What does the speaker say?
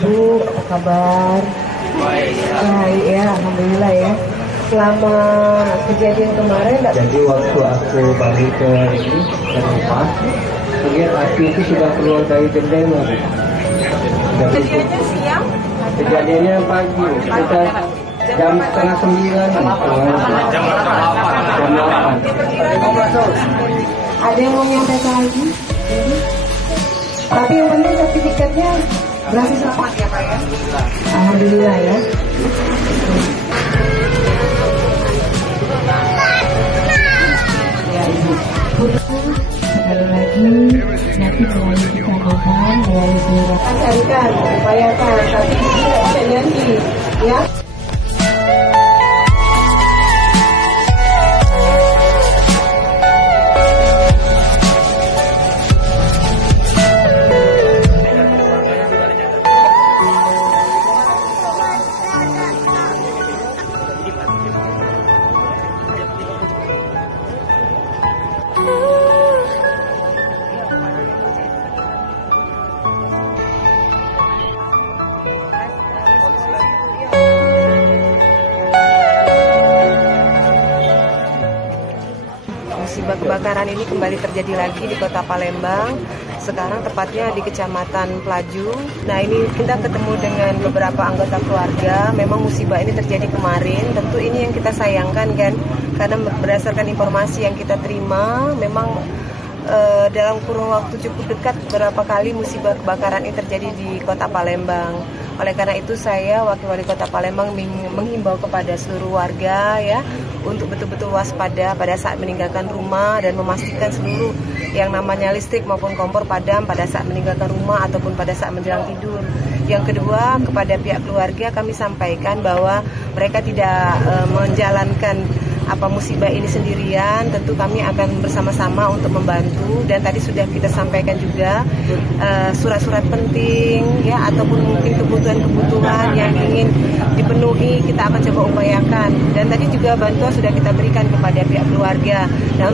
Bu, apa kabar? Baik ya, alhamdulillah ya. Selama kejadian kemarin Jadi waktu aku balik ke rumah, lihat api itu sudah keluar dari jendela. kejadiannya siang. Kejadiannya pagi, sekitar jam setengah 9. Jam 8. Ada yang mau menyampaikan lagi? Tapi yang penting sertifikatnya berhasil selamat ya Pak ya? Alhamdulillah ya. Ya Ibu. Sekali lagi nanti melalui kecamatan, melalui kelurahan. Carikan, upayakan, tapi tidak bisa janji ya. Musibah kebakaran ini kembali terjadi lagi di Kota Palembang. Sekarang tepatnya di Kecamatan Pelaju. Nah, ini kita ketemu dengan beberapa anggota keluarga. Memang musibah ini terjadi kemarin. Tentu ini yang kita sayangkan kan, karena berdasarkan informasi yang kita terima, memang dalam kurun waktu cukup dekat beberapa kali musibah kebakaran ini terjadi di Kota Palembang. Oleh karena itu saya Wakil Wali Kota Palembang menghimbau kepada seluruh warga ya untuk betul-betul waspada pada saat meninggalkan rumah dan memastikan seluruh yang namanya listrik maupun kompor padam pada saat meninggalkan rumah ataupun pada saat menjelang tidur. Yang kedua, kepada pihak keluarga kami sampaikan bahwa mereka tidak menjalankan musibah ini sendirian. Tentu kami akan bersama-sama untuk membantu, dan tadi sudah kita sampaikan juga surat-surat penting ya ataupun mungkin kebutuhan-kebutuhan yang ingin dipenuhi kita akan coba upayakan, dan tadi juga bantuan sudah kita berikan kepada pihak keluarga. Nah,